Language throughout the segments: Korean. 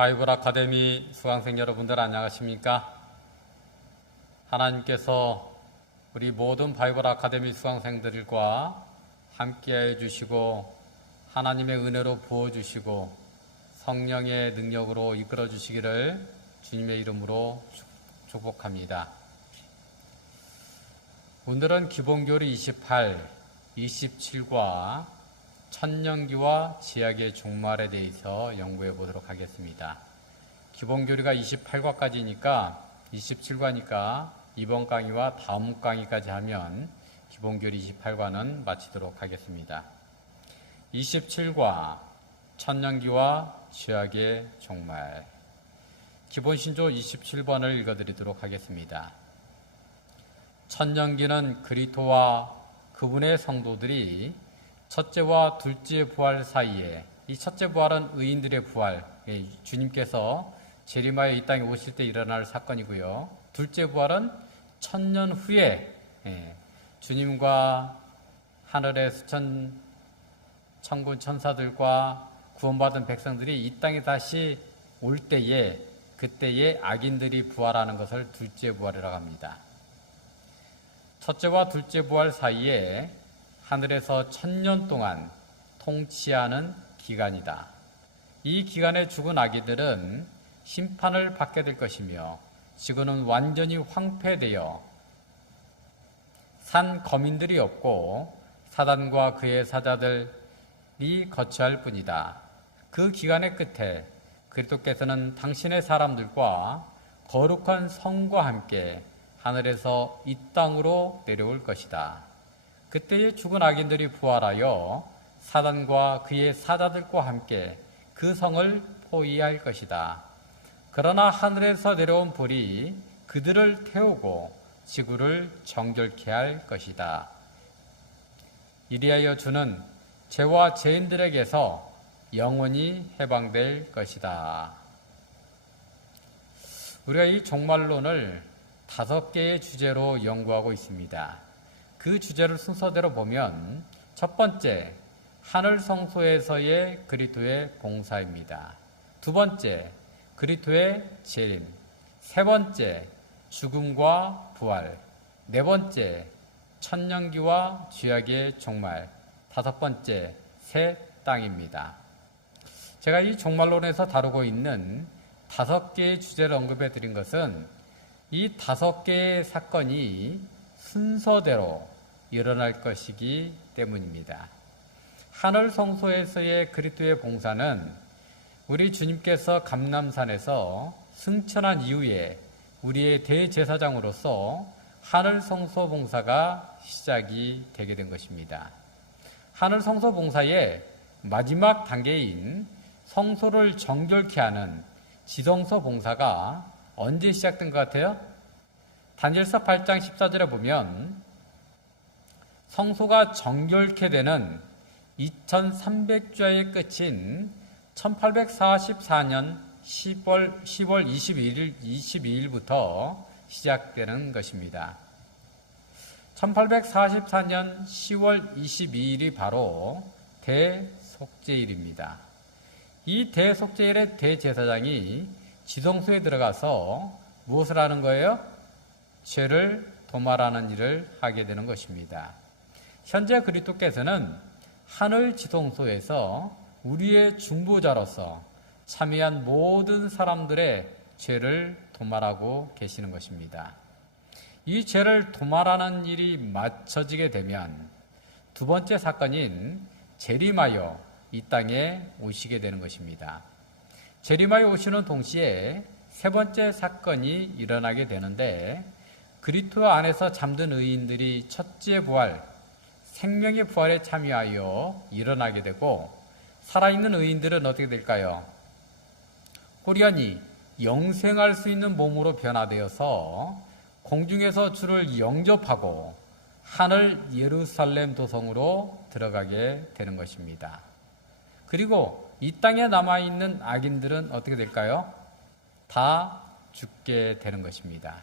바이블 아카데미 수강생 여러분들 안녕하십니까? 하나님께서 우리 모든 바이블 아카데미 수강생들과 함께해 주시고 하나님의 은혜로 부어주시고 성령의 능력으로 이끌어 주시기를 주님의 이름으로 축복합니다. 오늘은 기본교리 28, 27과 천년기와 지약의 종말에 대해서 연구해 보도록 하겠습니다. 기본교리가 28과까지니까 27과니까 이번 강의와 다음 강의까지 하면 기본교리 28과는 마치도록 하겠습니다. 27과 천년기와 지약의 종말, 기본신조 27번을 읽어드리도록 하겠습니다. 천년기는 그리스도와 그분의 성도들이 첫째와 둘째 부활 사이에, 이 첫째 부활은 의인들의 부활, 주님께서 재림하여 이 땅에 오실 때 일어날 사건이고요. 둘째 부활은 천년 후에 주님과 하늘의 수천 천군 천사들과 구원받은 백성들이 이 땅에 다시 올 때에, 그때에 악인들이 부활하는 것을 둘째 부활이라고 합니다. 첫째와 둘째 부활 사이에 하늘에서 천년 동안 통치하는 기간이다. 이 기간에 죽은 악인들은 심판을 받게 될 것이며 지구는 완전히 황폐되어 산 거민들이 없고 사단과 그의 사자들이 거처할 뿐이다. 그 기간의 끝에 그리스도께서는 당신의 사람들과 거룩한 성과 함께 하늘에서 이 땅으로 내려올 것이다. 그때에 죽은 악인들이 부활하여 사단과 그의 사자들과 함께 그 성을 포위할 것이다. 그러나 하늘에서 내려온 불이 그들을 태우고 지구를 정결케 할 것이다. 이리하여 주는 죄와 죄인들에게서 영원히 해방될 것이다. 우리가 이 종말론을 5개의 주제로 연구하고 있습니다. 그 주제를 순서대로 보면 첫 번째, 하늘 성소에서의 그리스도의 봉사입니다. 두 번째, 그리스도의 재림. 세 번째, 죽음과 부활. 네 번째, 천년기와 죄악의 종말. 다섯 번째, 새 땅입니다. 제가 이 종말론에서 다루고 있는 5개의 주제를 언급해 드린 것은 이 5개의 사건이 순서대로 일어날 것이기 때문입니다. 하늘 성소에서의 그리스도의 봉사는 우리 주님께서 감람산에서 승천한 이후에 우리의 대제사장으로서 하늘 성소 봉사가 시작이 되게 된 것입니다. 하늘 성소 봉사의 마지막 단계인 성소를 정결케 하는 지성소 봉사가 언제 시작된 것 같아요? 다니엘서 8장 14절에 보면 성소가 정결케 되는 2300주야의 끝인 1844년 10월 22일부터 시작되는 것입니다. 1844년 10월 22일이 바로 대속죄일입니다. 이 대속죄일에 대제사장이 지성소에 들어가서 무엇을 하는 거예요? 죄를 도말하는 일을 하게 되는 것입니다. 현재 그리스도께서는 하늘 지성소에서 우리의 중보자로서 참여한 모든 사람들의 죄를 도말하고 계시는 것입니다. 이 죄를 도말하는 일이 마쳐지게 되면 두 번째 사건인 재림하여 이 땅에 오시게 되는 것입니다. 재림하여 오시는 동시에 세 번째 사건이 일어나게 되는데 그리스도 안에서 잠든 의인들이 첫째 부활, 생명의 부활에 참여하여 일어나게 되고 살아있는 의인들은 어떻게 될까요? 호련히 영생할 수 있는 몸으로 변화되어서 공중에서 주를 영접하고 하늘 예루살렘 도성으로 들어가게 되는 것입니다. 그리고 이 땅에 남아있는 악인들은 어떻게 될까요? 다 죽게 되는 것입니다.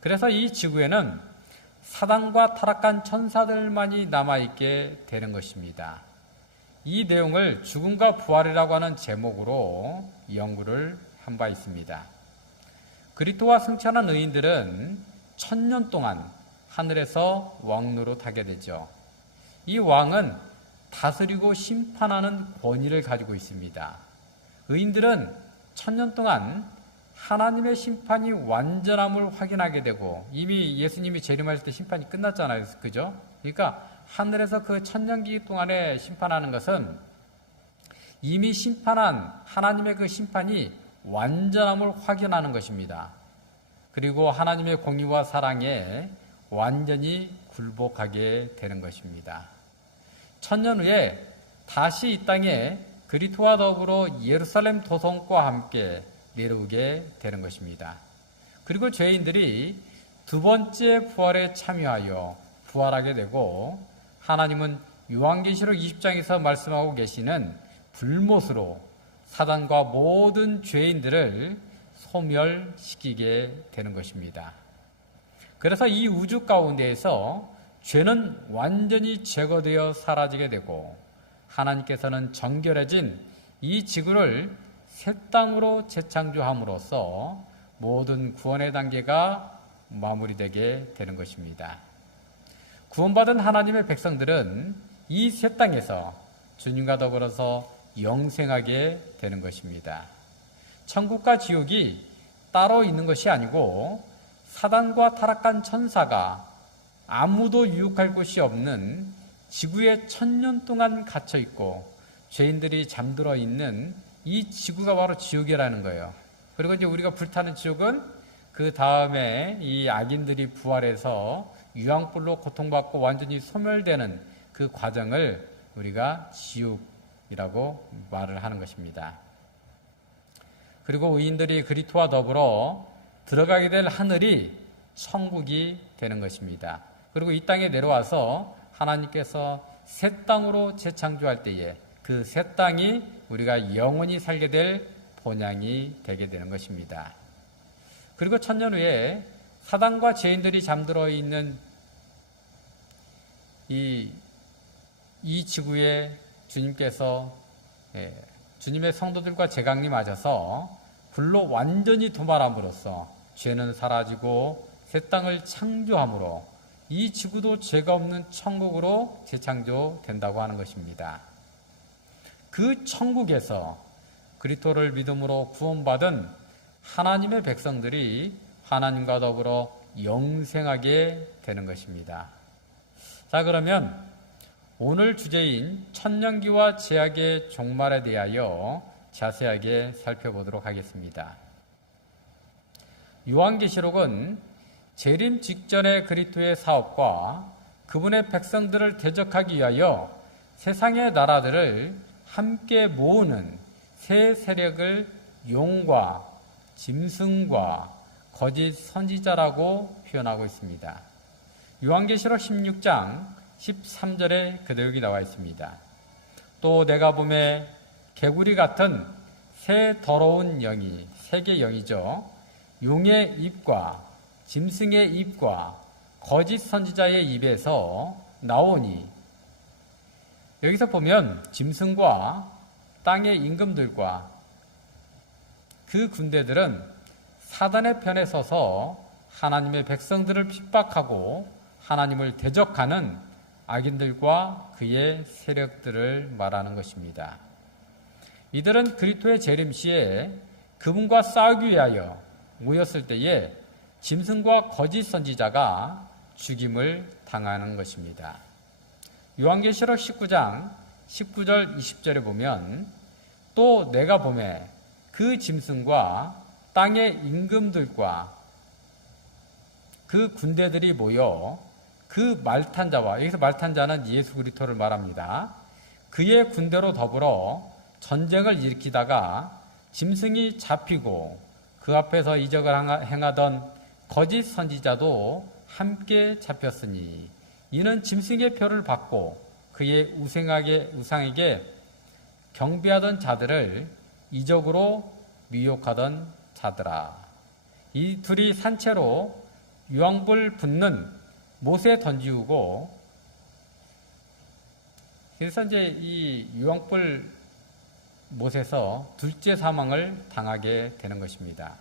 그래서 이 지구에는 사단과 타락한 천사들만이 남아있게 되는 것입니다. 이 내용을 죽음과 부활이라고 하는 제목으로 연구를 한 바 있습니다. 그리스도와 승천한 의인들은 1000년 동안 하늘에서 왕노로 타게 되죠. 이 왕은 다스리고 심판하는 권위를 가지고 있습니다. 의인들은 1000년 동안 하나님의 심판이 완전함을 확인하게 되고, 이미 예수님이 재림하실 때 심판이 끝났잖아요. 그죠? 그러니까 하늘에서 그 1000년기 동안에 심판하는 것은 이미 심판한 하나님의 그 심판이 완전함을 확인하는 것입니다. 그리고 하나님의 공의와 사랑에 완전히 굴복하게 되는 것입니다. 1000년 후에 다시 이 땅에 그리스도와 더불어 예루살렘 도성과 함께 내려오게 되는 것입니다. 그리고 죄인들이 두 번째 부활에 참여하여 부활하게 되고, 하나님은 요한계시록 20장에서 말씀하고 계시는 불못으로 사단과 모든 죄인들을 소멸시키게 되는 것입니다. 그래서 이 우주 가운데에서 죄는 완전히 제거되어 사라지게 되고, 하나님께서는 정결해진 이 지구를 새 땅으로 재창조함으로써 모든 구원의 단계가 마무리되게 되는 것입니다. 구원받은 하나님의 백성들은 이 새 땅에서 주님과 더불어서 영생하게 되는 것입니다. 천국과 지옥이 따로 있는 것이 아니고, 사단과 타락한 천사가 아무도 유혹할 곳이 없는 지구에 1000년 동안 갇혀 있고, 죄인들이 잠들어 있는 이 지구가 바로 지옥이라는 거예요. 그리고 이제 우리가 불타는 지옥은 그 다음에 이 악인들이 부활해서 유황불로 고통받고 완전히 소멸되는 그 과정을 우리가 지옥이라고 말을 하는 것입니다. 그리고 의인들이 그리스도와 더불어 들어가게 될 하늘이 천국이 되는 것입니다. 그리고 이 땅에 내려와서 하나님께서 새 땅으로 재창조할 때에 그 새 땅이 우리가 영원히 살게 될 본향이 되게 되는 것입니다. 그리고 1000년 후에 사단과 죄인들이 잠들어 있는 이 지구에 주님께서 주님의 성도들과 제강림하셔서 불로 완전히 도말함으로써 죄는 사라지고 새 땅을 창조함으로 이 지구도 죄가 없는 천국으로 재창조된다고 하는 것입니다. 그 천국에서 그리스도를 믿음으로 구원받은 하나님의 백성들이 하나님과 더불어 영생하게 되는 것입니다. 자, 그러면 오늘 주제인 천년기와 제약의 종말에 대하여 자세하게 살펴보도록 하겠습니다. 요한계시록은 재림 직전의 그리스도의 사업과 그분의 백성들을 대적하기 위하여 세상의 나라들을 함께 모으는 새 세력을 용과 짐승과 거짓 선지자라고 표현하고 있습니다. 요한계시록 16장 13절에 그 내용이 나와 있습니다. 또 내가 보매 개구리 같은 새 더러운 영이, 세계 영이죠, 용의 입과 짐승의 입과 거짓 선지자의 입에서 나오니, 여기서 보면 짐승과 땅의 임금들과 그 군대들은 사단의 편에 서서 하나님의 백성들을 핍박하고 하나님을 대적하는 악인들과 그의 세력들을 말하는 것입니다. 이들은 그리스도의 재림 시에 그분과 싸우기 위하여 모였을 때에 짐승과 거짓 선지자가 죽임을 당하는 것입니다. 요한계시록 19장 19절 20절에 보면 또 내가 보매 그 짐승과 땅의 임금들과 그 군대들이 모여 그 말탄 자와, 여기서 말탄 자는 예수 그리스도를 말합니다. 그의 군대로 더불어 전쟁을 일으키다가 짐승이 잡히고 그 앞에서 이적을 행하던 거짓 선지자도 함께 잡혔으니 이는 짐승의 표를 받고 그의 우상에게 경배하던 자들을 이적으로 미혹하던 자들아. 이 둘이 산채로 유황불 붙는 못에 던지우고, 그래서 이제 이 유황불 못에서 둘째 사망을 당하게 되는 것입니다.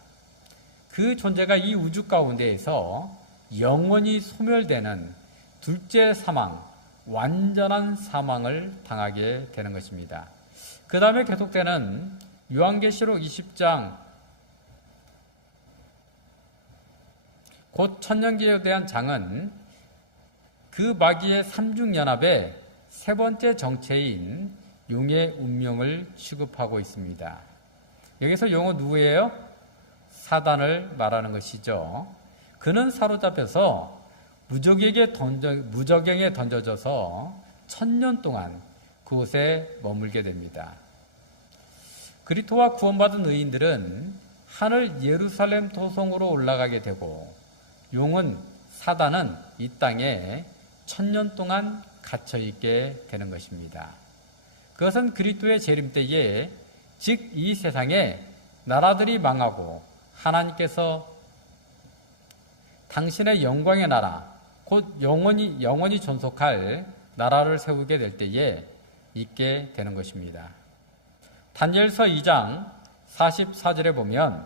그 존재가 이 우주 가운데에서 영원히 소멸되는 둘째 사망, 완전한 사망을 당하게 되는 것입니다. 그 다음에 계속되는 요한계시록 20장 곧 천년기에 대한 장은 그 마귀의 삼중연합의 세 번째 정체인 용의 운명을 취급하고 있습니다. 여기서 용은 누구예요? 사단을 말하는 것이죠. 그는 사로잡혀서 무적행에 던져져서 1000년 동안 그곳에 머물게 됩니다. 그리스도와 구원받은 의인들은 하늘 예루살렘 도성으로 올라가게 되고 용은 사단은 이 땅에 1000년 동안 갇혀있게 되는 것입니다. 그것은 그리스도의 재림 때에 즉 이 세상에 나라들이 망하고 하나님께서 당신의 영광의 나라 곧 영원히 존속할 나라를 세우게 될 때에 있게 되는 것입니다. 다니엘서 2장 44절에 보면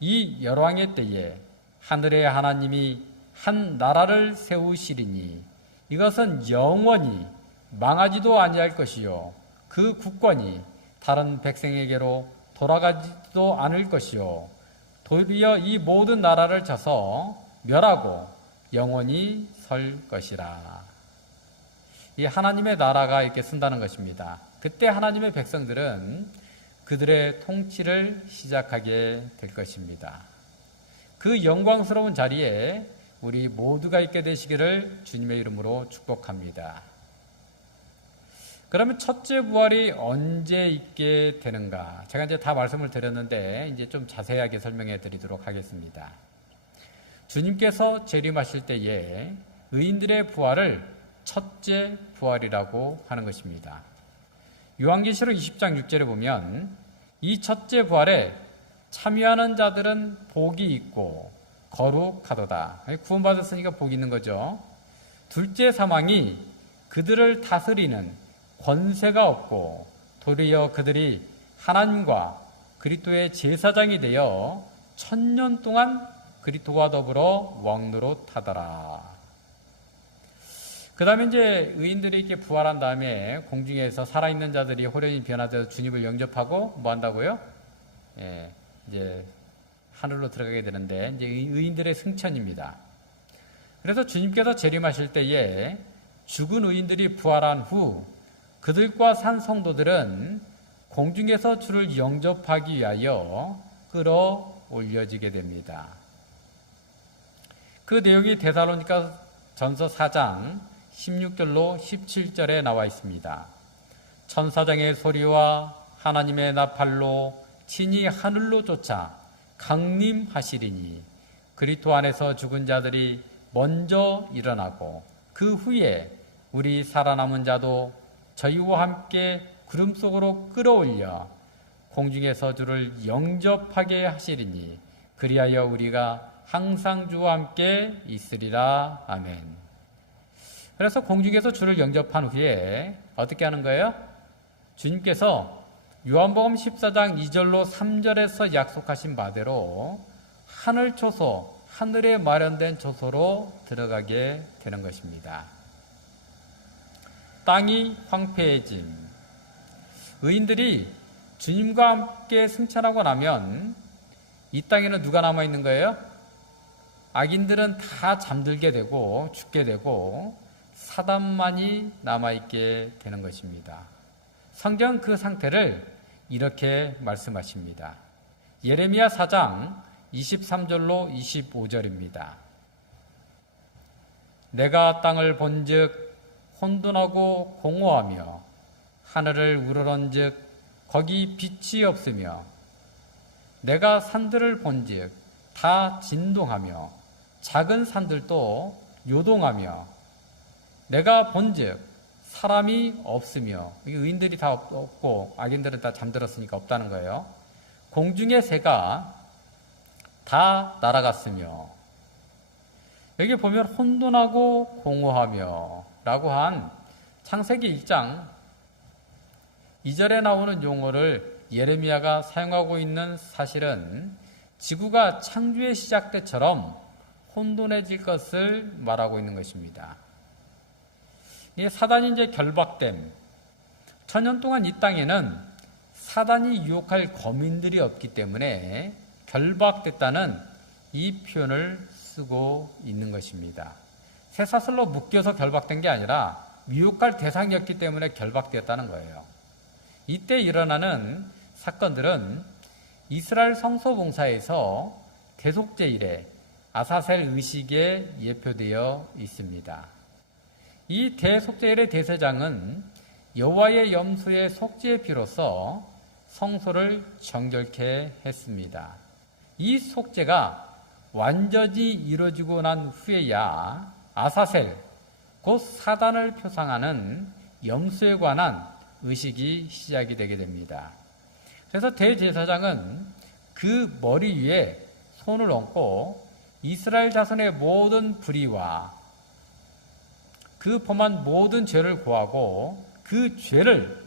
이 열왕의 때에 하늘의 하나님이 한 나라를 세우시리니 이것은 영원히 망하지도 아니할 것이요 그 국권이 다른 백성에게로 돌아가지도 않을 것이요 도리어 이 모든 나라를 쳐서 멸하고 영원히 설 것이라. 이 하나님의 나라가 이렇게 쓴다는 것입니다. 그때 하나님의 백성들은 그들의 통치를 시작하게 될 것입니다. 그 영광스러운 자리에 우리 모두가 있게 되시기를 주님의 이름으로 축복합니다. 그러면 첫째 부활이 언제 있게 되는가? 제가 이제 다 말씀을 드렸는데 이제 좀 자세하게 설명해 드리도록 하겠습니다. 주님께서 재림하실 때에 의인들의 부활을 첫째 부활이라고 하는 것입니다. 요한계시록 20장 6절에 보면 이 첫째 부활에 참여하는 자들은 복이 있고 거룩하도다. 구원받았으니까 복이 있는 거죠. 둘째 사망이 그들을 다스리는 권세가 없고 도리어 그들이 하나님과 그리스도의 제사장이 되어 1000년 동안 그리스도와 더불어 왕노릇하더라. 그 다음에 이제 의인들이 이렇게 부활한 다음에 공중에서 살아있는 자들이 호련히 변화되어 주님을 영접하고 뭐 한다고요? 예, 이제 하늘로 들어가게 되는데 이제 의인들의 승천입니다. 그래서 주님께서 재림하실 때에 죽은 의인들이 부활한 후 그들과 산 성도들은 공중에서 주를 영접하기 위하여 끌어올려지게 됩니다. 그 내용이 데살로니가 전서 4장 16절로 17절에 나와 있습니다. 천사장의 소리와 하나님의 나팔로 친히 하늘로 쫓아 강림하시리니 그리스도 안에서 죽은 자들이 먼저 일어나고 그 후에 우리 살아남은 자도 저희와 함께 구름 속으로 끌어올려 공중에서 주를 영접하게 하시리니 그리하여 우리가 항상 주와 함께 있으리라. 아멘. 그래서 공중에서 주를 영접한 후에 어떻게 하는 거예요? 주님께서 요한복음 14장 2절로 3절에서 약속하신 바대로 하늘 초소, 하늘에 마련된 초소로 들어가게 되는 것입니다. 땅이 황폐해짐. 의인들이 주님과 함께 승천하고 나면 이 땅에는 누가 남아있는 거예요? 악인들은 다 잠들게 되고 죽게 되고 사단만이 남아있게 되는 것입니다. 성경은 그 상태를 이렇게 말씀하십니다. 예레미야 4장 23절로 25절입니다. 내가 땅을 본즉 혼돈하고 공허하며 하늘을 우러런즉 거기 빛이 없으며 내가 산들을 본즉 다 진동하며 작은 산들도 요동하며 내가 본즉 사람이 없으며 의인들이 다 없고 악인들은 다 잠들었으니까 없다는 거예요. 공중의 새가 다 날아갔으며 여기 보면 혼돈하고 공허하며 라고 한 창세기 1장 2절에 나오는 용어를 예레미야가 사용하고 있는 사실은 지구가 창조의 시작 때처럼 혼돈해질 것을 말하고 있는 것입니다. 사단이 이제 결박됨, 천년 동안 이 땅에는 사단이 유혹할 거민들이 없기 때문에 결박됐다는 이 표현을 쓰고 있는 것입니다. 쇠사슬로 묶여서 결박된 게 아니라 유혹할 대상이었기 때문에 결박되었다는 거예요. 이때 일어나는 사건들은 이스라엘 성소봉사에서 대속죄일에 아사셀 의식에 예표되어 있습니다. 이 대속죄일의 대제장은 여호와의 염소의 속죄의 피로서 성소를 정결케 했습니다. 이 속죄가 완전히 이루어지고 난 후에야 아사셀, 곧 사단을 표상하는 염소에 관한 의식이 시작이 되게 됩니다. 그래서 대제사장은 그 머리 위에 손을 얹고 이스라엘 자손의 모든 불의와 그 범한 모든 죄를 고하고 그 죄를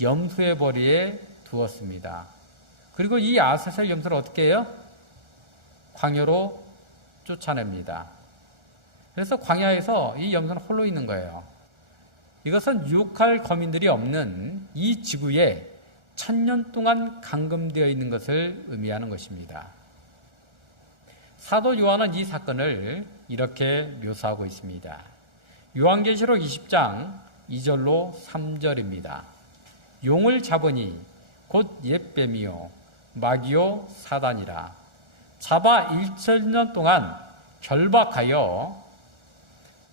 염소의 머리에 두었습니다. 그리고 이 아사셀 염소를 어떻게 해요? 광야로 쫓아냅니다. 그래서 광야에서 이 염소는 홀로 있는 거예요. 이것은 유혹할 거민들이 없는 이 지구에 1000년 동안 감금되어 있는 것을 의미하는 것입니다. 사도 요한은 이 사건을 이렇게 묘사하고 있습니다. 요한계시록 20장 2절로 3절입니다. 용을 잡으니 곧 옛뱀이요 마귀요 사단이라 잡아 1000년 동안 결박하여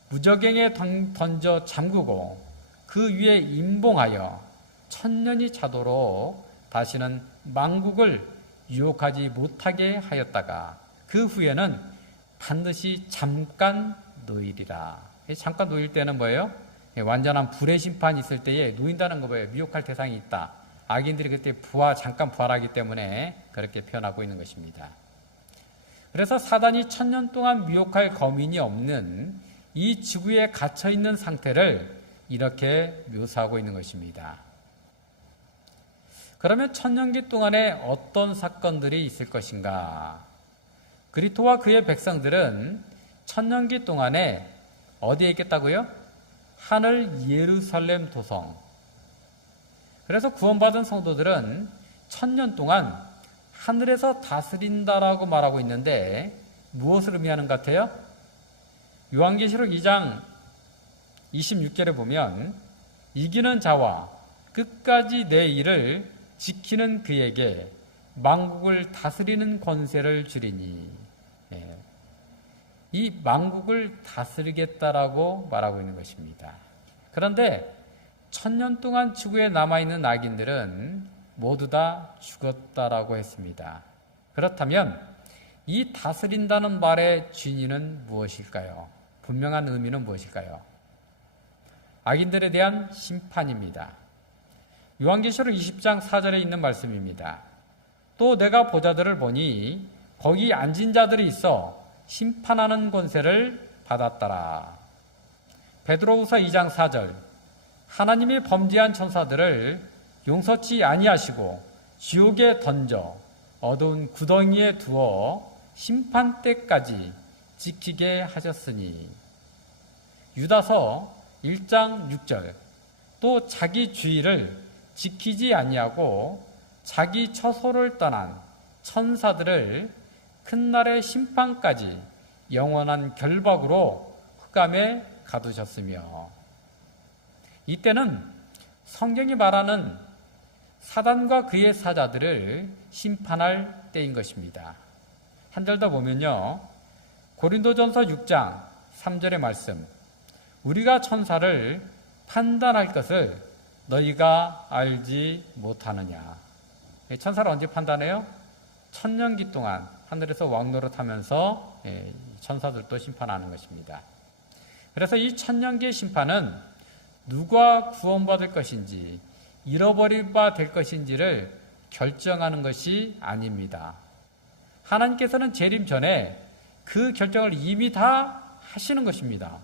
무저갱에 던져 잠그고 그 위에 임봉하여 1000년이 차도록 다시는 만국을 유혹하지 못하게 하였다가 그 후에는 반드시 잠깐 놓이리라. 잠깐 놓일 때는 뭐예요? 완전한 불의 심판이 있을 때에 놓인다는 거 뭐예요? 미혹할 대상이 있다. 악인들이 그때 잠깐 부활하기 때문에 그렇게 표현하고 있는 것입니다. 그래서 사단이 1000년 동안 미혹할 거민이 없는 이 지구에 갇혀있는 상태를 이렇게 묘사하고 있는 것입니다. 그러면 1000년기 동안에 어떤 사건들이 있을 것인가? 그리스도와 그의 백성들은 1000년기 동안에 어디에 있겠다고요? 하늘 예루살렘 도성. 그래서 구원받은 성도들은 1000년 동안 하늘에서 다스린다라고 말하고 있는데 무엇을 의미하는 것 같아요? 요한계시록 2장 26절에 보면 이기는 자와 끝까지 내 일을 지키는 그에게 만국을 다스리는 권세를 주리니, 이 만국을 다스리겠다라고 말하고 있는 것입니다. 그런데 1000년 동안 지구에 남아있는 악인들은 모두 다 죽었다라고 했습니다. 그렇다면 이 다스린다는 말의 진위는 무엇일까요? 분명한 의미는 무엇일까요? 악인들에 대한 심판입니다. 요한계시록 20장 4절에 있는 말씀입니다. 또 내가 보자들을 보니 거기 앉은 자들이 있어 심판하는 권세를 받았더라. 베드로후서 2장 4절 하나님이 범죄한 천사들을 용서치 아니하시고 지옥에 던져 어두운 구덩이에 두어 심판 때까지 지키게 하셨으니. 유다서 1장 6절 또 자기 주의를 지키지 아니하고 자기 처소를 떠난 천사들을 큰 날의 심판까지 영원한 결박으로 흑암에 가두셨으며. 이때는 성경이 말하는 사단과 그의 사자들을 심판할 때인 것입니다. 한 절 더 보면요, 고린도전서 6장 3절의 말씀, 우리가 천사를 판단할 것을 너희가 알지 못하느냐. 천사를 언제 판단해요? 1000년기 동안 하늘에서 왕노릇하면서 천사들도 심판하는 것입니다. 그래서 이 1000년기의 심판은 누가 구원받을 것인지 잃어버릴 바 될 것인지를 결정하는 것이 아닙니다. 하나님께서는 재림 전에 그 결정을 이미 다 하시는 것입니다.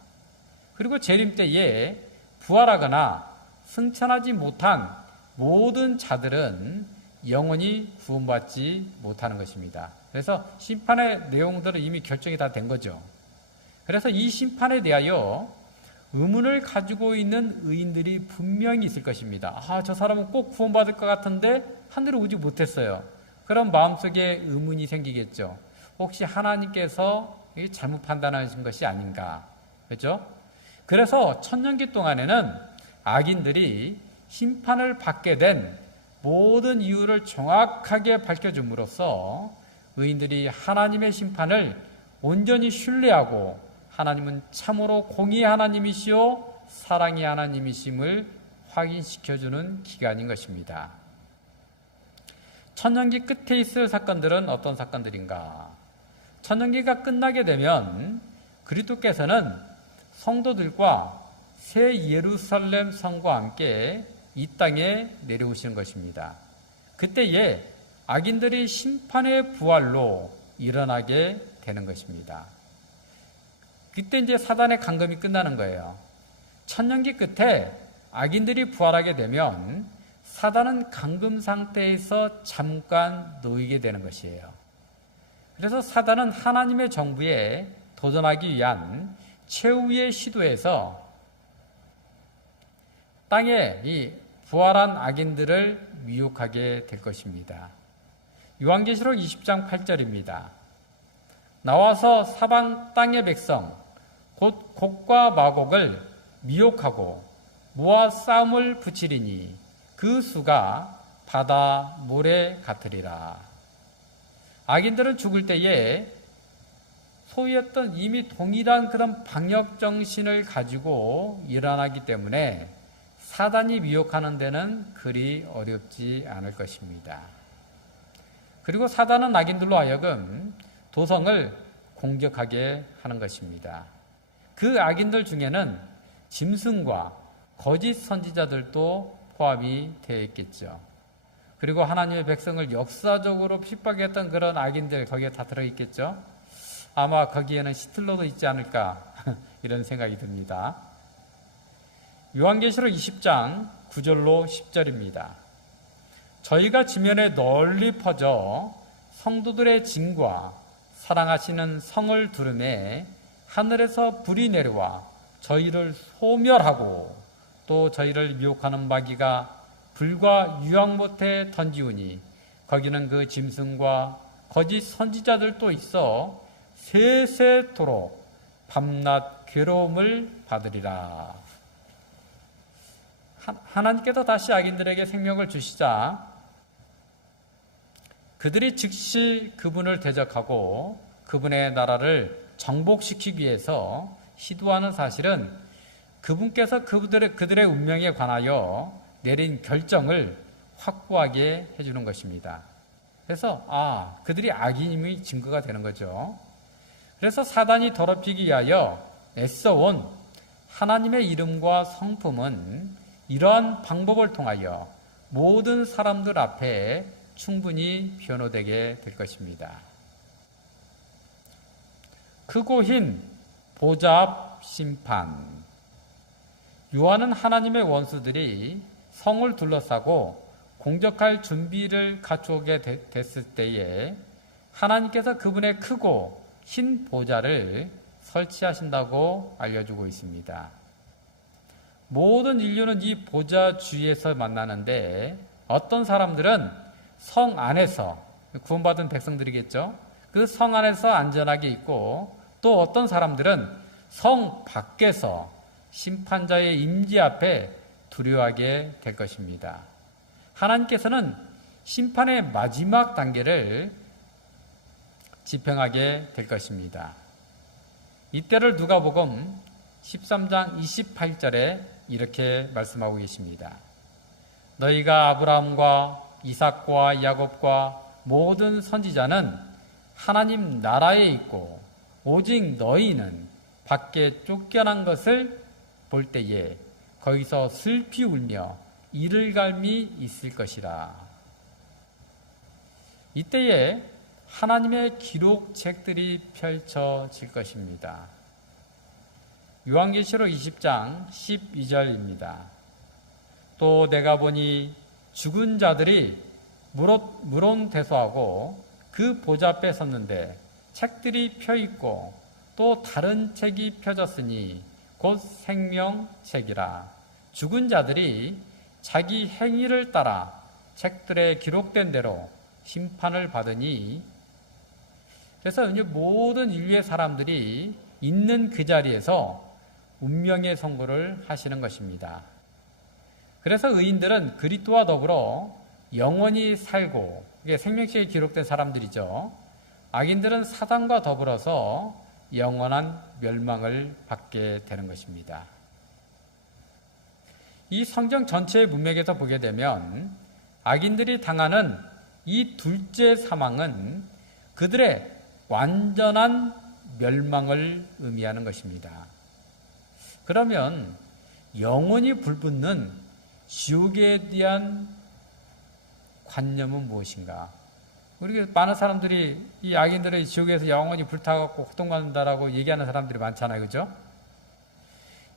그리고 재림 때에 부활하거나 승천하지 못한 모든 자들은 영원히 구원받지 못하는 것입니다. 그래서 심판의 내용들은 이미 결정이 다 된 거죠. 그래서 이 심판에 대하여 의문을 가지고 있는 의인들이 분명히 있을 것입니다. 저 사람은 꼭 구원받을 것 같은데 하늘에 오지 못했어요. 그럼 마음속에 의문이 생기겠죠. 혹시 하나님께서 잘못 판단하신 것이 아닌가? 그렇죠? 그래서 천년기 동안에는 악인들이 심판을 받게 된 모든 이유를 정확하게 밝혀줌으로써 의인들이 하나님의 심판을 온전히 신뢰하고 하나님은 참으로 공의의 하나님이시요 사랑의 하나님이심을 확인시켜주는 기간인 것입니다. 천년기 끝에 있을 사건들은 어떤 사건들인가? 천년기가 끝나게 되면 그리스도께서는 성도들과 새 예루살렘 성과 함께 이 땅에 내려오시는 것입니다. 그때에 악인들이 심판의 부활로 일어나게 되는 것입니다. 그때 이제 사단의 강금이 끝나는 거예요. 천년기 끝에 악인들이 부활하게 되면 사단은 강금 상태에서 잠깐 놓이게 되는 것이에요. 그래서 사단은 하나님의 정부에 도전하기 위한 최후의 시도에서 땅에 이 부활한 악인들을 미혹하게 될 것입니다. 요한계시록 20장 8절입니다. 나와서 사방 땅의 백성 곧 곡과 마곡을 미혹하고 무와 싸움을 붙이리니 그 수가 바다 모래 같으리라. 악인들은 죽을 때에 소위 했던 이미 동일한 그런 방역 정신을 가지고 일어나기 때문에 사단이 미혹하는 데는 그리 어렵지 않을 것입니다. 그리고 사단은 악인들로 하여금 도성을 공격하게 하는 것입니다. 그 악인들 중에는 짐승과 거짓 선지자들도 포함이 되어 있겠죠. 그리고 하나님의 백성을 역사적으로 핍박했던 그런 악인들 거기에 다 들어있겠죠. 아마 거기에는 히틀러도 있지 않을까 이런 생각이 듭니다. 요한계시록 20장 9절로 10절입니다. 저희가 지면에 널리 퍼져 성도들의 진과 사랑하시는 성을 두름에 하늘에서 불이 내려와 저희를 소멸하고 또 저희를 미혹하는 마귀가 불과 유황못에 던지우니 거기는 그 짐승과 거짓 선지자들도 있어 세세토록 밤낮 괴로움을 받으리라. 하나님께서 다시 악인들에게 생명을 주시자 그들이 즉시 그분을 대적하고 그분의 나라를 정복시키기 위해서 시도하는 사실은 그분께서 그들의 운명에 관하여 내린 결정을 확고하게 해주는 것입니다. 그래서 그들이 악인임의 증거가 되는 거죠. 그래서 사단이 더럽히기 위하여 애써온 하나님의 이름과 성품은 이러한 방법을 통하여 모든 사람들 앞에 충분히 변호되게 될 것입니다. 크고 흰 보좌 앞 심판. 요한은 하나님의 원수들이 성을 둘러싸고 공격할 준비를 갖추게 됐을 때에 하나님께서 그분의 크고 흰 보좌를 설치하신다고 알려주고 있습니다. 모든 인류는 이 보좌 주위에서 만나는데 어떤 사람들은 성 안에서 구원받은 백성들이겠죠. 그 성 안에서 안전하게 있고 또 어떤 사람들은 성 밖에서 심판자의 임재 앞에 두려워하게 될 것입니다. 하나님께서는 심판의 마지막 단계를 집행하게 될 것입니다. 이때를 누가복음 13장 28절에 이렇게 말씀하고 계십니다. 너희가 아브라함과 이삭과 야곱과 모든 선지자는 하나님 나라에 있고 오직 너희는 밖에 쫓겨난 것을 볼 때에 거기서 슬피 울며 이를 갈미 있을 것이라. 이때에 하나님의 기록책들이 펼쳐질 것입니다. 요한계시록 20장 12절입니다. 또 내가 보니 죽은 자들이 물온대소하고 그 보좌 앞에 섰는데 책들이 펴있고 또 다른 책이 펴졌으니 곧 생명책이라. 죽은 자들이 자기 행위를 따라 책들에 기록된 대로 심판을 받으니, 그래서 이제 모든 인류의 사람들이 있는 그 자리에서 운명의 선고를 하시는 것입니다. 그래서 의인들은 그리스도와 더불어 영원히 살고, 이게 생명책에 기록된 사람들이죠. 악인들은 사단과 더불어서 영원한 멸망을 받게 되는 것입니다. 이 성경 전체의 문맥에서 보게 되면 악인들이 당하는 이 둘째 사망은 그들의 완전한 멸망을 의미하는 것입니다. 그러면 영원히 불붙는 지옥에 대한 관념은 무엇인가? 우리 많은 사람들이 이 악인들의 지옥에서 영원히 불타갖고 고통받는다라고 얘기하는 사람들이 많잖아요, 그죠?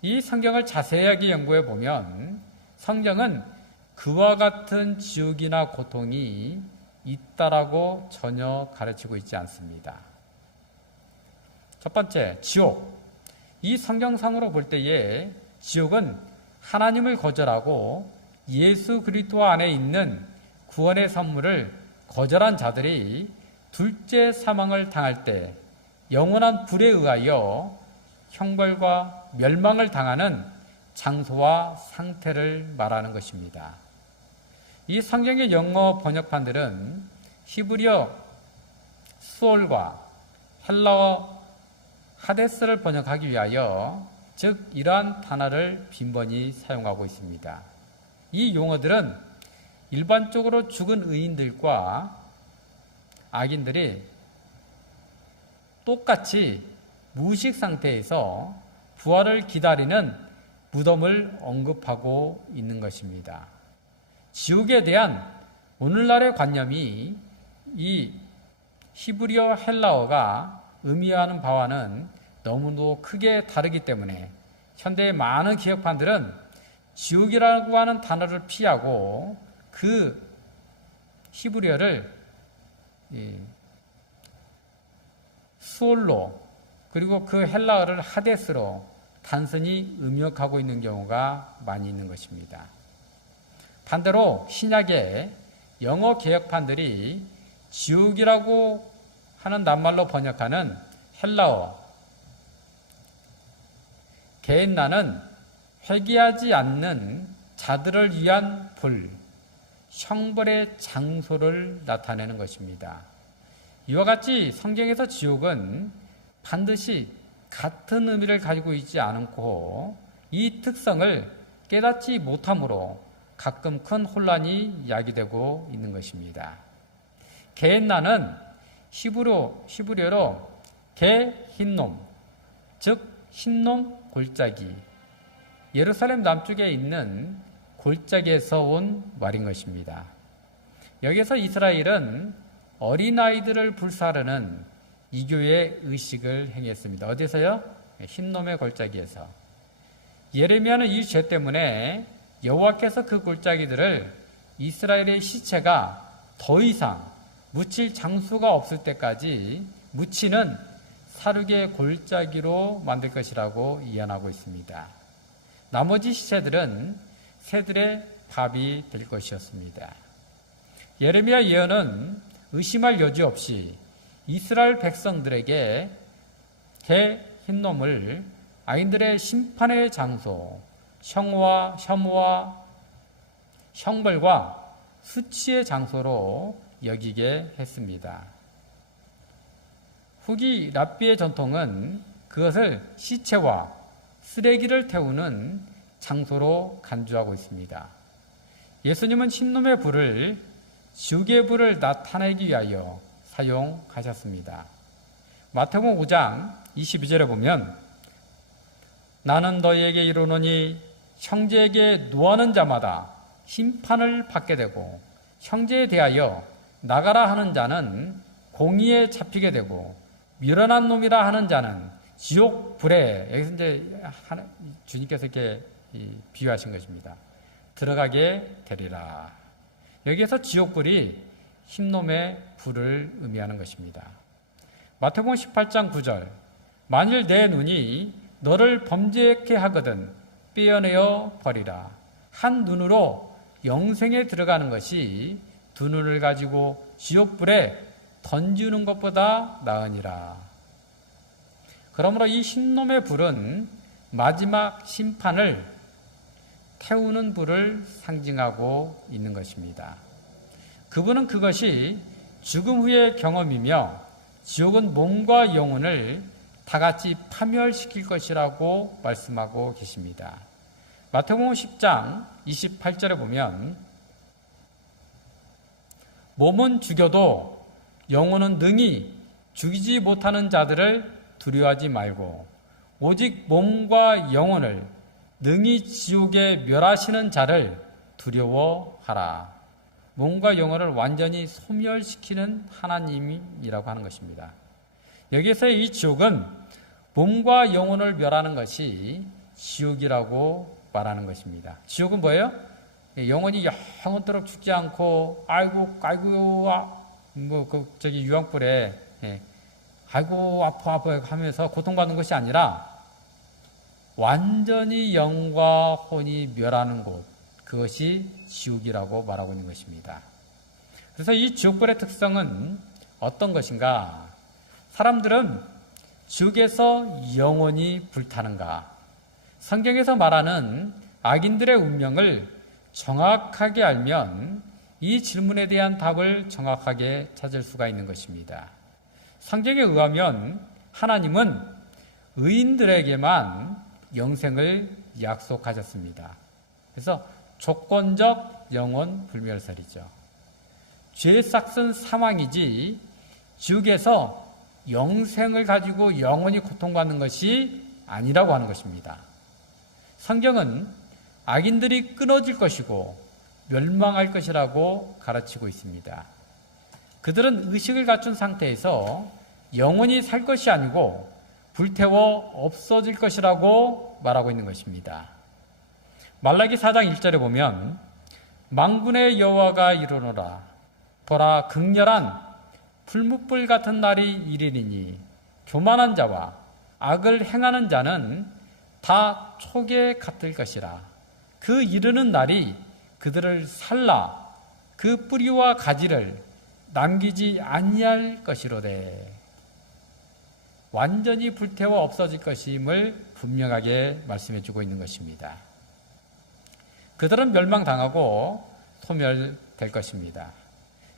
이 성경을 자세하게 연구해 보면 성경은 그와 같은 지옥이나 고통이 있다라고 전혀 가르치고 있지 않습니다. 첫 번째, 지옥. 이 성경상으로 볼 때에 지옥은 하나님을 거절하고 예수 그리스도 안에 있는 구원의 선물을 거절한 자들이 둘째 사망을 당할 때 영원한 불에 의하여 형벌과 멸망을 당하는 장소와 상태를 말하는 것입니다. 이 성경의 영어 번역판들은 히브리어 수올과 헬라어 하데스를 번역하기 위하여 즉 이러한 단어를 빈번히 사용하고 있습니다. 이 용어들은 일반적으로 죽은 의인들과 악인들이 똑같이 무의식 상태에서 부활을 기다리는 무덤을 언급하고 있는 것입니다. 지옥에 대한 오늘날의 관념이 이 히브리어 헬라어가 의미하는 바와는 너무도 크게 다르기 때문에 현대의 많은 기억판들은 지옥이라고 하는 단어를 피하고 그 히브리어를 수올로 그리고 그 헬라어를 하데스로 단순히 음역하고 있는 경우가 많이 있는 것입니다. 반대로 신약의 영어 개역판들이 지옥이라고 하는 낱말로 번역하는 헬라어 게엔나는 회개하지 않는 자들을 위한 불, 형벌의 장소를 나타내는 것입니다. 이와 같이 성경에서 지옥은 반드시 같은 의미를 가지고 있지 않고 이 특성을 깨닫지 못함으로 가끔 큰 혼란이 야기되고 있는 것입니다. 게엔나는 히브리어로 게힌놈, 즉 흰놈 골짜기, 예루살렘 남쪽에 있는 골짜기에서 온 말인 것입니다. 여기서 이스라엘은 어린아이들을 불사르는 이교의 의식을 행했습니다. 어디서요? 흰놈의 골짜기에서. 예레미야는 이 죄 때문에 여호와께서 그 골짜기들을 이스라엘의 시체가 더 이상 묻힐 장소가 없을 때까지 묻히는 사륙의 골짜기로 만들 것이라고 예언하고 있습니다. 나머지 시체들은 새들의 밥이 될 것이었습니다. 예레미야 예언은 의심할 여지 없이 이스라엘 백성들에게 개 흰놈을 악인들의 심판의 장소, 혐오와 형벌과 수치의 장소로 여기게 했습니다. 후기 랍비의 전통은 그것을 시체와 쓰레기를 태우는 장소로 간주하고 있습니다. 예수님은 흰놈의 불을 지옥의 불을 나타내기 위하여 사용하셨습니다. 마태복음 5장 22절에 보면 나는 너희에게 이르노니 형제에게 노하는 자마다 심판을 받게 되고 형제에 대하여 나가라 하는 자는 공의에 잡히게 되고 미련한 놈이라 하는 자는 지옥 불에, 여기서 이제 주님께서 이렇게 비유하신 것입니다. 들어가게 되리라. 여기에서 지옥불이 흰놈의 불을 의미하는 것입니다. 마태복음 18장 9절 만일 내 눈이 너를 범죄케 하거든 빼어내어 버리라. 한 눈으로 영생에 들어가는 것이 두 눈을 가지고 지옥불에 던지는 것보다 나으니라. 그러므로 이 흰놈의 불은 마지막 심판을 태우는 불을 상징하고 있는 것입니다. 그분은 그것이 죽음 후의 경험이며 지옥은 몸과 영혼을 다 같이 파멸시킬 것이라고 말씀하고 계십니다. 마태복음 10장 28절에 보면 몸은 죽여도 영혼은 능히 죽이지 못하는 자들을 두려워하지 말고 오직 몸과 영혼을 능히 지옥에 멸하시는 자를 두려워하라. 몸과 영혼을 완전히 소멸시키는 하나님이라고 하는 것입니다. 여기에서의 이 지옥은 몸과 영혼을 멸하는 것이 지옥이라고 말하는 것입니다. 지옥은 뭐예요? 영혼이 영원토록 죽지 않고 유황불에 아이고 아파 하면서 고통받는 것이 아니라 완전히 영과 혼이 멸하는 곳, 그것이 지옥이라고 말하고 있는 것입니다. 그래서 이 지옥불의 특성은 어떤 것인가? 사람들은 지옥에서 영원히 불타는가? 성경에서 말하는 악인들의 운명을 정확하게 알면 이 질문에 대한 답을 정확하게 찾을 수가 있는 것입니다. 성경에 의하면 하나님은 의인들에게만 영생을 약속하셨습니다. 그래서 조건적 영혼 불멸설이죠. 죄의 싹은 사망이지 지옥에서 영생을 가지고 영원히 고통받는 것이 아니라고 하는 것입니다. 성경은 악인들이 끊어질 것이고 멸망할 것이라고 가르치고 있습니다. 그들은 의식을 갖춘 상태에서 영원히 살 것이 아니고 불태워 없어질 것이라고 말하고 있는 것입니다. 말라기 4장 1절에 보면 만군의 여호와가 이르노라 보라 극렬한 풀무불 같은 날이 이르리니 교만한 자와 악을 행하는 자는 다 촉에 같을 것이라. 그 이르는 날이 그들을 살라 그 뿌리와 가지를 남기지 아니할 것이로되. 완전히 불태워 없어질 것임을 분명하게 말씀해 주고 있는 것입니다. 그들은 멸망당하고 소멸될 것입니다.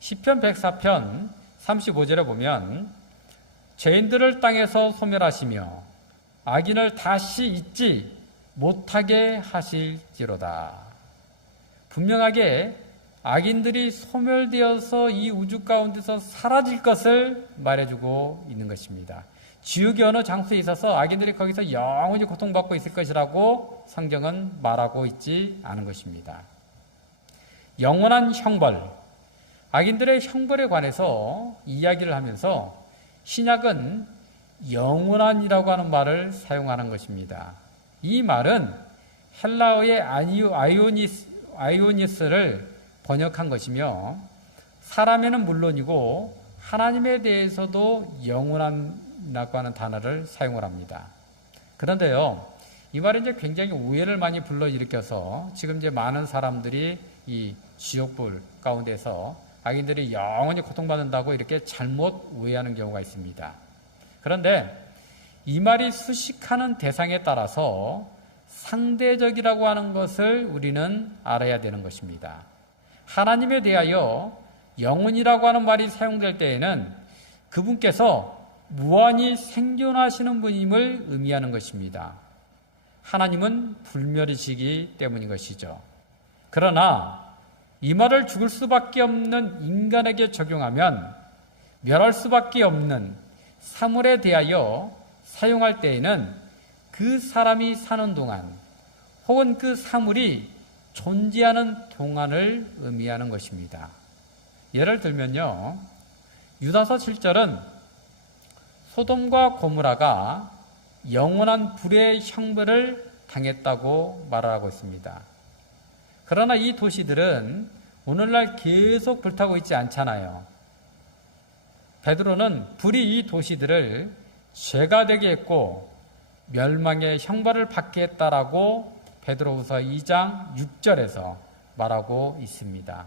시편 104편 35절에 보면 죄인들을 땅에서 소멸하시며 악인을 다시 잊지 못하게 하실지로다. 분명하게 악인들이 소멸되어서 이 우주 가운데서 사라질 것을 말해주고 있는 것입니다. 지옥의 어느 장소에 있어서 악인들이 거기서 영원히 고통받고 있을 것이라고 성경은 말하고 있지 않은 것입니다. 영원한 형벌, 악인들의 형벌에 관해서 이야기를 하면서 신약은 영원한이라고 하는 말을 사용하는 것입니다. 이 말은 헬라어의 아이오니스를 번역한 것이며 사람에는 물론이고 하나님에 대해서도 영원한이라고 하는 단어를 사용을 합니다. 그런데요, 이 말이 이제 굉장히 오해를 많이 불러일으켜서 지금 이제 많은 사람들이 이 지옥불 가운데서 악인들이 영원히 고통받는다고 이렇게 잘못 오해하는 경우가 있습니다. 그런데 이 말이 수식하는 대상에 따라서 상대적이라고 하는 것을 우리는 알아야 되는 것입니다. 하나님에 대하여 영혼이라고 하는 말이 사용될 때에는 그분께서 무한히 생존하시는 분임을 의미하는 것입니다. 하나님은 불멸이시기 때문인 것이죠. 그러나 이 말을 죽을 수밖에 없는 인간에게 적용하면 멸할 수밖에 없는 사물에 대하여 사용할 때에는 그 사람이 사는 동안 혹은 그 사물이 존재하는 동안을 의미하는 것입니다. 예를 들면요, 유다서 7절은 소돔과 고모라가 영원한 불의 형벌을 당했다고 말하고 있습니다. 그러나 이 도시들은 오늘날 계속 불타고 있지 않잖아요. 베드로는 불이 이 도시들을 죄가 되게 했고 멸망의 형벌을 받게 했다라고 베드로후서 2장 6절에서 말하고 있습니다.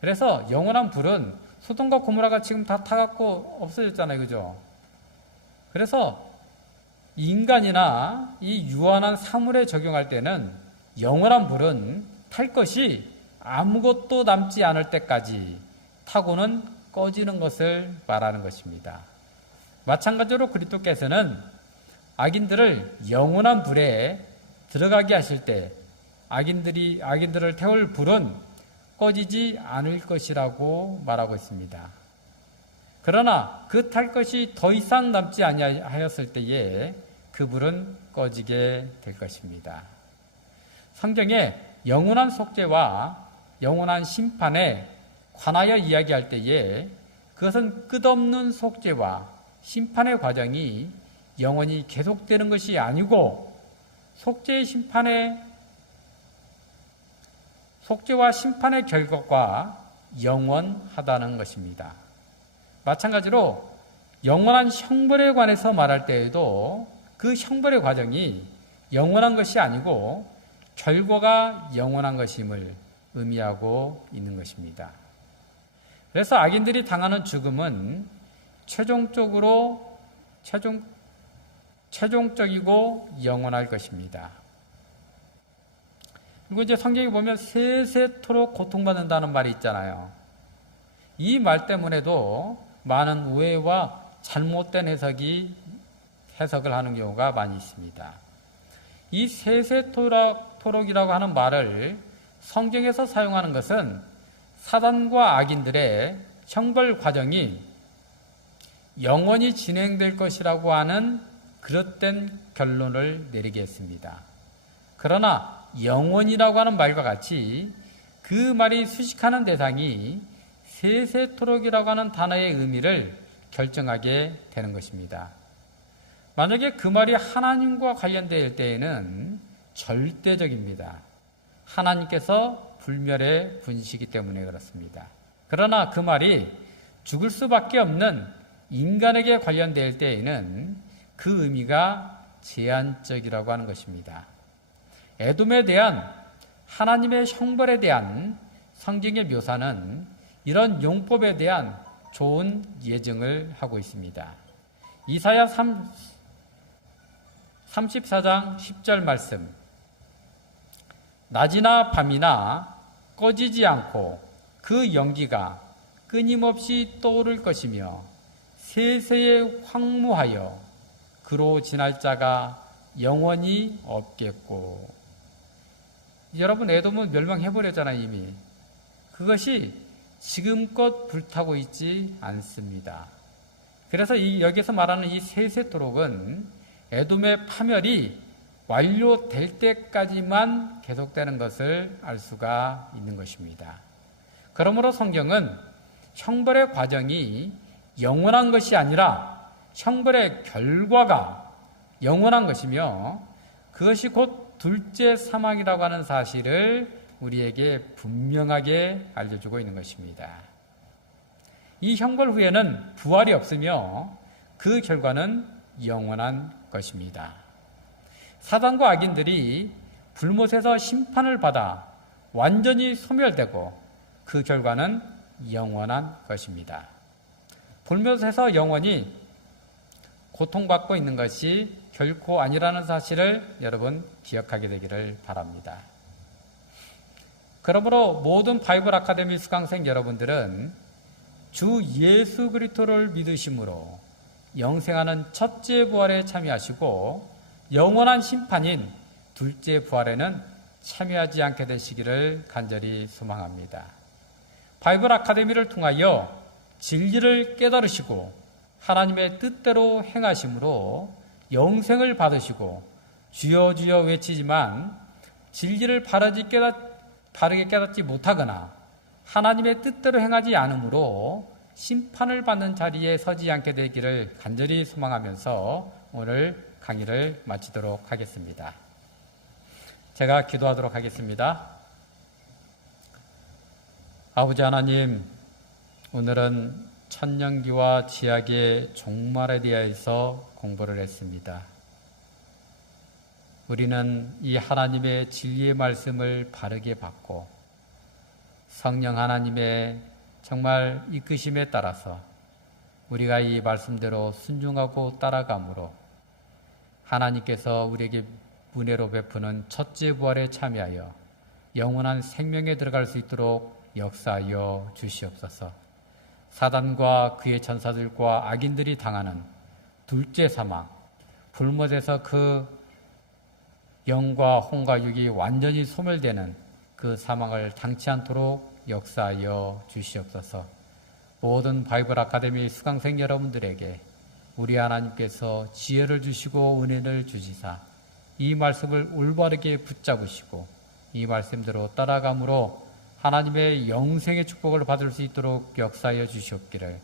그래서 영원한 불은 소돔과 고모라가 지금 다 타갖고 없어졌잖아요. 그죠? 그래서 인간이나 이 유한한 사물에 적용할 때는 영원한 불은 탈 것이 아무것도 남지 않을 때까지 타고는 꺼지는 것을 말하는 것입니다. 마찬가지로 그리스도께서는 악인들을 영원한 불에 들어가게 하실 때 악인들을 태울 불은 꺼지지 않을 것이라고 말하고 있습니다. 그러나 그 탈 것이 더 이상 남지 아니하였을 때에 그 불은 꺼지게 될 것입니다. 성경에 영원한 속죄와 영원한 심판에 관하여 이야기할 때에 그것은 끝없는 속죄와 심판의 과정이 영원히 계속되는 것이 아니고 속죄와 심판의 결과가 영원하다는 것입니다. 마찬가지로 영원한 형벌에 관해서 말할 때에도 그 형벌의 과정이 영원한 것이 아니고 결과가 영원한 것임을 의미하고 있는 것입니다. 그래서 악인들이 당하는 죽음은 최종적이고 영원할 것입니다. 그리고 이제 성경에 보면 세세토록 고통받는다는 말이 있잖아요. 이 말 때문에도 많은 오해와 잘못된 해석을 하는 경우가 많이 있습니다. 이 세세토록이라고 하는 말을 성경에서 사용하는 것은 사단과 악인들의 형벌 과정이 영원히 진행될 것이라고 하는 그릇된 결론을 내리게 했습니다. 그러나 영원이라고 하는 말과 같이 그 말이 수식하는 대상이 세세토록이라고 하는 단어의 의미를 결정하게 되는 것입니다. 만약에 그 말이 하나님과 관련될 때에는 절대적입니다. 하나님께서 불멸의 분이시기 때문에 그렇습니다. 그러나 그 말이 죽을 수밖에 없는 인간에게 관련될 때에는 그 의미가 제한적이라고 하는 것입니다. 에돔에 대한 하나님의 형벌에 대한 성경의 묘사는 이런 용법에 대한 좋은 예증을 하고 있습니다. 이사야 34장 10절 말씀, 낮이나 밤이나 꺼지지 않고 그 연기가 끊임없이 떠오를 것이며 세세에 황무하여 그로 지날 자가 영원히 없겠고. 여러분, 에돔은 멸망해버렸잖아요. 이미. 그것이 지금껏 불타고 있지 않습니다. 그래서 여기서 말하는 이 세세토록은 에돔의 파멸이 완료될 때까지만 계속되는 것을 알 수가 있는 것입니다. 그러므로 성경은 형벌의 과정이 영원한 것이 아니라 형벌의 결과가 영원한 것이며 그것이 곧 둘째 사망이라고 하는 사실을 우리에게 분명하게 알려주고 있는 것입니다. 이 형벌 후에는 부활이 없으며 그 결과는 영원한 것입니다. 사단과 악인들이 불못에서 심판을 받아 완전히 소멸되고 그 결과는 영원한 것입니다. 불못에서 영원히 고통받고 있는 것이 결코 아니라는 사실을 여러분 기억하게 되기를 바랍니다. 그러므로 모든 바이블 아카데미 수강생 여러분들은 주 예수 그리스도를 믿으심으로 영생하는 첫째 부활에 참여하시고 영원한 심판인 둘째 부활에는 참여하지 않게 되시기를 간절히 소망합니다. 바이블 아카데미를 통하여 진리를 깨달으시고 하나님의 뜻대로 행하심으로 영생을 받으시고 주여 주여 외치지만 진리를 바르게 깨닫지 못하거나 하나님의 뜻대로 행하지 않으므로 심판을 받는 자리에 서지 않게 되기를 간절히 소망하면서 오늘 강의를 마치도록 하겠습니다. 제가 기도하도록 하겠습니다. 아버지 하나님, 오늘은 천년기와 지약의 종말에 대해서 공부를 했습니다. 우리는 이 하나님의 진리의 말씀을 바르게 받고 성령 하나님의 정말 이끄심에 따라서 우리가 이 말씀대로 순종하고 따라감으로 하나님께서 우리에게 은혜로 베푸는 첫째 부활에 참여하여 영원한 생명에 들어갈 수 있도록 역사하여 주시옵소서. 사단과 그의 전사들과 악인들이 당하는 둘째 사망, 불못에서 그 영과 혼과 육이 완전히 소멸되는 그 사망을 당치 않도록 역사하여 주시옵소서. 모든 바이블 아카데미 수강생 여러분들에게 우리 하나님께서 지혜를 주시고 은혜를 주시사 이 말씀을 올바르게 붙잡으시고 이 말씀대로 따라감으로 하나님의 영생의 축복을 받을 수 있도록 역사하여 주시옵기를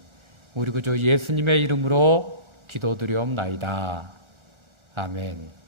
우리 구주 예수님의 이름으로 기도드리옵나이다. 아멘.